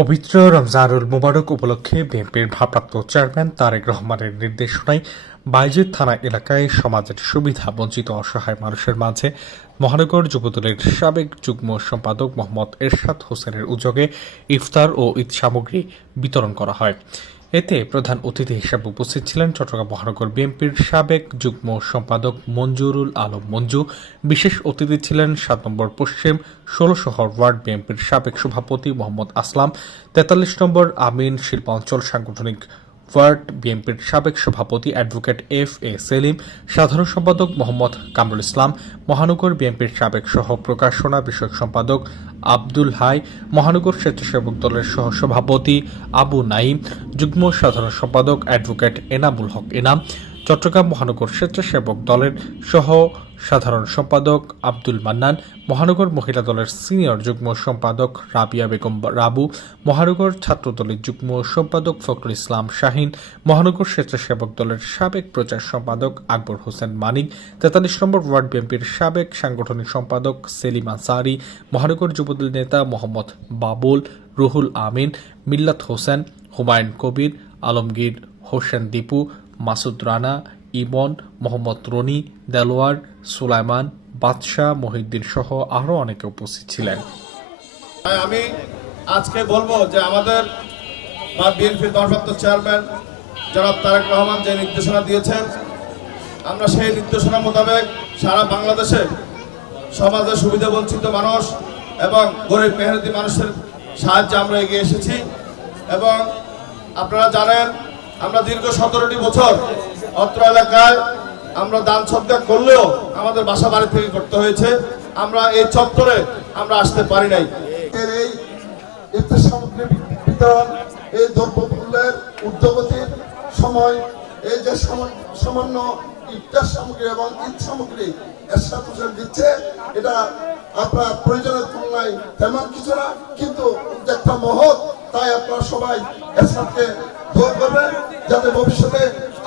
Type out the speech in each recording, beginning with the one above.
পবিত্র রমজানুল মুবারক উপলক্ষে বিএনপির ভারপ্রাপ্ত চেয়ারম্যান তারেক রহমানের নির্দেশনায় বাইজিদ থানা এলাকায় সমাজের সুবিধা বঞ্চিত অসহায় মানুষের মাঝে মহানগর যুবদলের সাবেক যুগ্ম সম্পাদক মোহাম্মদ এরশাদ হোসেনের উদ্যোগে ইফতার ও ঈদ সামগ্রী বিতরণ করা হয়। এতে প্রধান অতিথি হিসেবে উপস্থিত ছিলেন চট্টগ্রাম মহানগর বিএনপির সাবেক যুগ্ম সম্পাদক মঞ্জুরুল আলম মঞ্জু। বিশেষ অতিথি ছিলেন ৭ নম্বর পশ্চিম ১৬ শহর ওয়ার্ড বিএনপির সাবেক সভাপতি মোহাম্মদ আসলাম, ৪৩ নম্বর আমিন শিল্পাঞ্চল সাংগঠনিক ওয়ার্ড বিএনপির সাবেক সভাপতি অ্যাডভোকেট এফ.এ. সেলিম, সাধারণ সম্পাদক মোহাম্মদ কামরুল ইসলাম, মহানগর বিএনপির সাবেক সহ প্রকাশনা বিষয়ক সম্পাদক আব্দুল হাই, মহানগর স্বেচ্ছাসেবক দলের সহ সভাপতি আবু নাইম, যুগ্ম সাধারণ সম্পাদক অ্যাডভোকেট এনামুল হক এনাম, চট্টগ্রাম মহানগর স্বেচ্ছাসেবক দলের সহ সাধারণ সম্পাদক আব্দুল মান্নান, মহানগর মহিলা দলের সিনিয়র যুগ্ম সম্পাদক রাবিয়া বেগম রাবু, মহানগর ছাত্রদলের যুগ্ম সম্পাদক ফখরুল ইসলাম শাহিন, মহানগর স্বেচ্ছাসেবক দলের সাবেক প্রচার সম্পাদক আকবর হোসেন মানিক, ৪৩ নম্বর ওয়ার্ড বিএনপির সাবেক সাংগঠনিক সম্পাদক সেলিম আনসারি, মহানগর যুবদল নেতা মোহাম্মদ বাবুল, রুহুল আমিন, মিল্লাত হোসেন, হুমায়ুন কবির, আলমগীর হোসেন দীপু, মাসুদ রানা, ইমন, মোহাম্মদ রনি, দেলোয়ার, সুলাইমান, বাদশাহ, মহিউদ্দিন সহ আরও অনেকে উপস্থিত ছিলেন। আমি আজকে বলবো যে আমাদের বিএনপির ভারপ্রাপ্ত চেয়ারম্যান জনাব তারেক রহমান যে নির্দেশনা দিয়েছেন, আমরা সেই নির্দেশনা মোতাবেক সারা বাংলাদেশে সমাজের সুবিধা বঞ্চিত মানুষ এবং গরিব মেহনতি মানুষের সাহায্যে আমরা এগিয়ে এসেছি। এবং আপনারা জানেন আমরা দীর্ঘ 17টি বছর অত্র এলাকায় আমরা দান সদ্গা করলেও আমাদের বাসা বাড়ি থেকে করতে হয়েছে। আমরা এই চত্বরে আমরা আসতে পারি নাই। এই ইফতার সামগ্রী বিতরণ, এই দ্রব্যমূল্যের ঊর্ধ্বগতির সময় এই যে সামান্য ইফতার সামগ্রী এবং ঈদ সামগ্রী এরশাদ হোসেন দিচ্ছে, এটা আপনার প্রয়োজনের তুলনায় তেমন কিছু না, কিন্তু একটা মহৎ। তাই আপনারা সবাই এরশাদকে দোয়া করবেন যাতে ভবিষ্যতে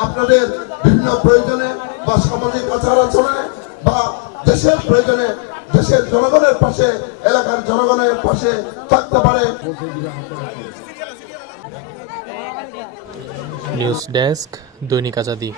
আপনাদের বিভিন্ন প্রয়োজনে বা সামাজিক আচার আচরণে বা দেশের প্রয়োজনে দেশের জনগণের পাশে, এলাকার জনগণের পাশে থাকতে পারে। নিউজ ডেস্ক, দৈনিক আজাদী।